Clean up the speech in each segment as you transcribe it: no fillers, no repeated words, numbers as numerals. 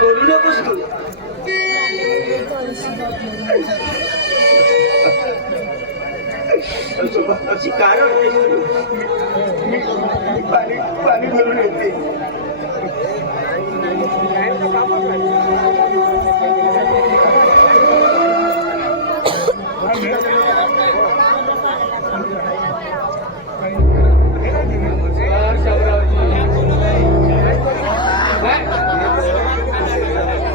बोलू नकोस तू. अशी कारण पाणी पाणी भरून येते.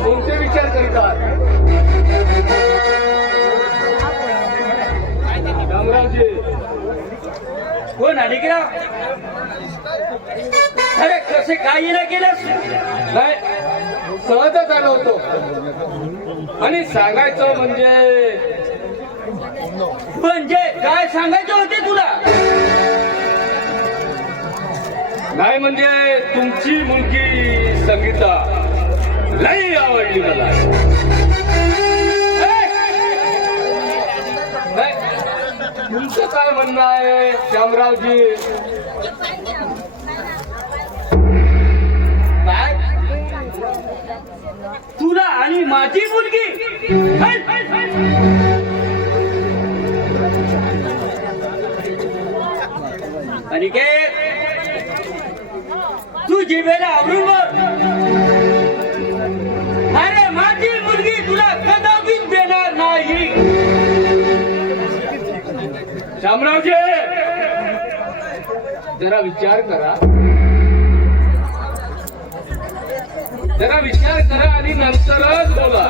कोणते विचार करतात रामरावजी? कोण अधिकराव? अरे कसे काही नाही केलंस? नाही, सहजच आलो होतो. आणि सांगायचं म्हणजे काय सांगायचे होते तुला? नाही म्हणजे तुमची मुलगी संगीता लई आवडली मला. नाही, तुमचं काय म्हणणं आहे श्यामरावजी? काय तुला आणि माझी मुलगी? अनिकेत, तू जिभेला आवरून बघ. अरे माझी मुलगी तुला कदापिच देणार नाही. श्यामरावजी, जरा विचार करा. जरा विचार करा आणि नंतरच बोला.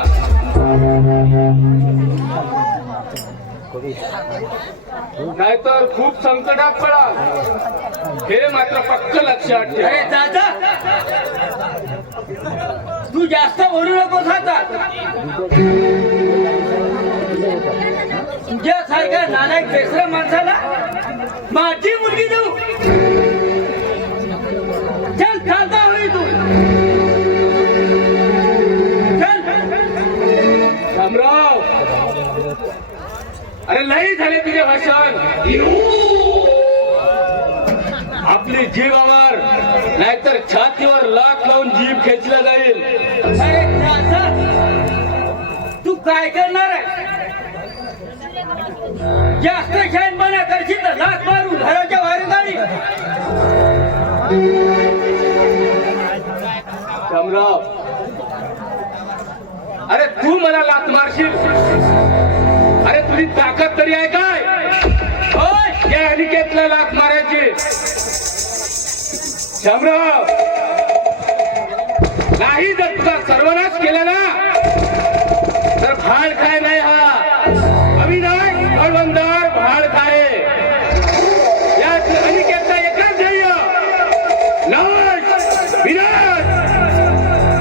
नाहीतर खूप संकटात पडाल, हे मात्र पक्क लक्षात ठेवा. अरे दादा, तू जास्त बोलू नकोस आता. तुझ्यासारख्या नालायक बेसरा माणसाला माझी मुलगी देऊ? चल, खाता होई तू. चल. शामराव, अरे लई झाले तुझे भाषण. आपली जीवावर नाहीतर छातीवर लाख लावून जीभ खेचला जाईल. अरे दादा, तू काय करणार आहे? जास्त शहाणपणा करशील तर लाख मारून घराच्या बाहेर काढी. शामराव, अरे तू मला लाथ मारशील? अरे तुझी ताकद तरी आहे काय होय या अनिकेतला लाथ मारायची? शामराव, नाही जर तुझा सर्वनाश केला ना तर भाड काय नाही, हा अविनाश बळवंदार भाड काय. या अनिकेतला एकच ध्येय, नाश, विनाश,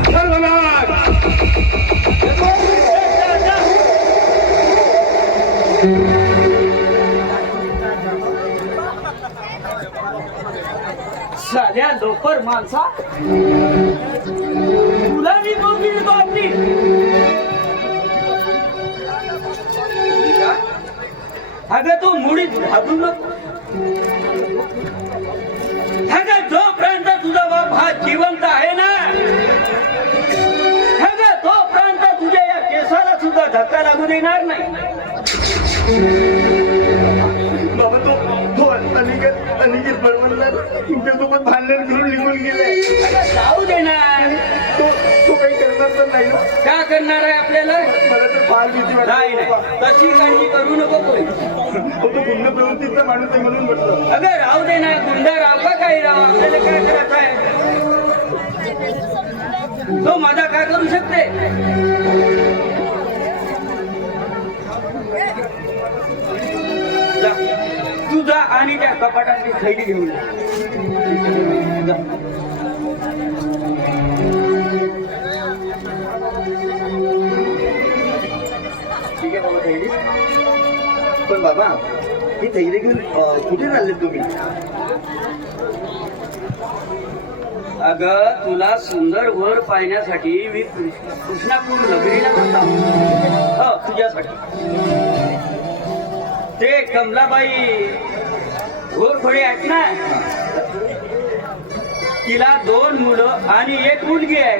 सर्वनाश. साध्या लोकर माणसा, तुला मी बोलली बाबली. अगं तू मुडीत घालू नको. अगं जोपर्यंत तुझा बाप हा जिवंत आहे ना, अगं तोपर्यंत तुझ्या या केसाला सुद्धा धक्का लागू देणार नाही. बाबा तो अनिकेत बळवंत तुमच्यासोबत भांडण करून निघून गेलाय. जाऊ देणार. तो काही करणार तर नाही ना? का करणार आहे आपल्याला? मला तर फार भीती नाही वाटते. तशी काळजी करू नको कोणी. तो गुंड प्रवृत्तीचा माणूस आहे म्हणून म्हटलं. अगं राहू दे ना, गुंडा राव का काही राव, आपल्याला काय करायचं आहे? तो माझा काय करू शकते? जा, तू जा आणि त्या कपाटातली थैली घेऊन ये. जा. ठीक आहे बाबा, थैली. पण बाबा, ही थैली घेऊन कुठे चालले तुम्ही? अगं तुला सुंदर वर पाहण्यासाठी मी कृष्णापूर नगरीला जातो. हो, तुझ्यासाठी. ते कमलाबाई घोरखोडे आहेत ना, तिला 2 मुलं आणि 1 मुलगी आहे.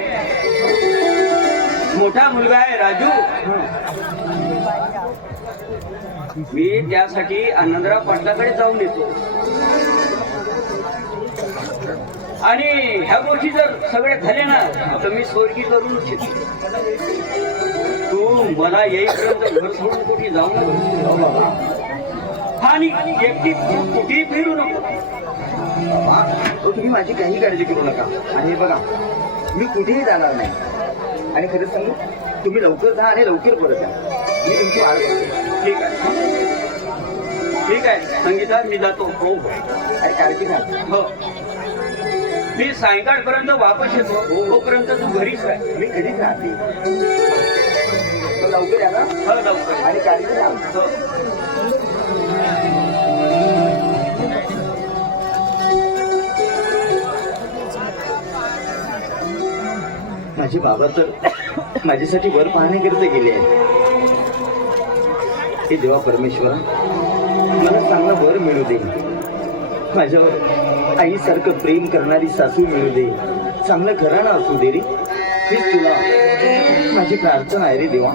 मोठा मुलगा आहे राजू. मी त्यासाठी आनंदराव पाटलाकडे जाऊन येतो. आणि ह्या गोष्टी जर सगळे झाले ना तर मी स्वर्गी करून तू मला येईपर्यंत घर सोडून कुठे जाऊ नको. आणि एकटी कुठेही फिरू नको. बाबा तुम्ही माझी काही काळजी करू नका. आणि हे बघा मी कुठेही जाणार नाही. आणि खरंच सांगू तुम्ही लवकर जा आणि लवकर परत या. मी तुमची वाट बघतो. ठीक आहे ठीक आहे संगीता मी जातो. हो हो आणि काळजी घ्या. हो मी सायंकाळपर्यंत वापस येतो. तोपर्यंत तू घरीच आहे. मी कधीच राहते. लवकर या ना. हो लवकर. आणि काळजी घ्या. हो. माझे बाबा तर माझ्यासाठी वर पाहण्याकरिता गेले आहे. हे देवा परमेश्वरा मला चांगला वर मिळू दे. माझ्यावर आईसारखं प्रेम करणारी सासू मिळू दे. चांगलं घराणं असू दे रे. हीच तुला माझी प्रार्थना आहे रे देवा.